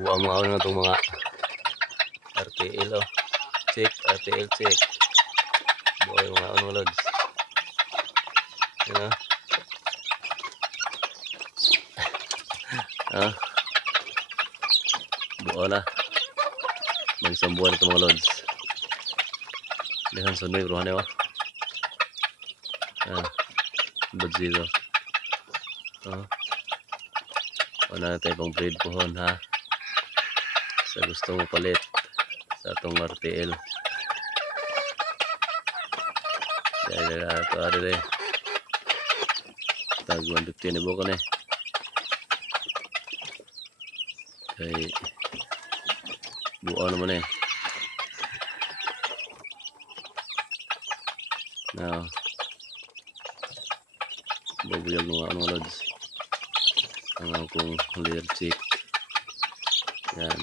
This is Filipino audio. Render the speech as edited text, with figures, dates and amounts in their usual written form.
Buang mga ano itong mga RTL oh. Check, RTL check. Buang yung mga ano lods. Yan ah. Buo na. Mag-isang buwan ito mga lods. Lihan sunod ruhan niyo. Budzi ito. Wala na tayo pang breed pohon ha. Sa gusto mo palit sa itong RTL. Dahil ito ari eh. Tag 150 na bukan eh. Kay buo naman eh. Now, babuyag mga ano lods. Ang akong layer check. Yan.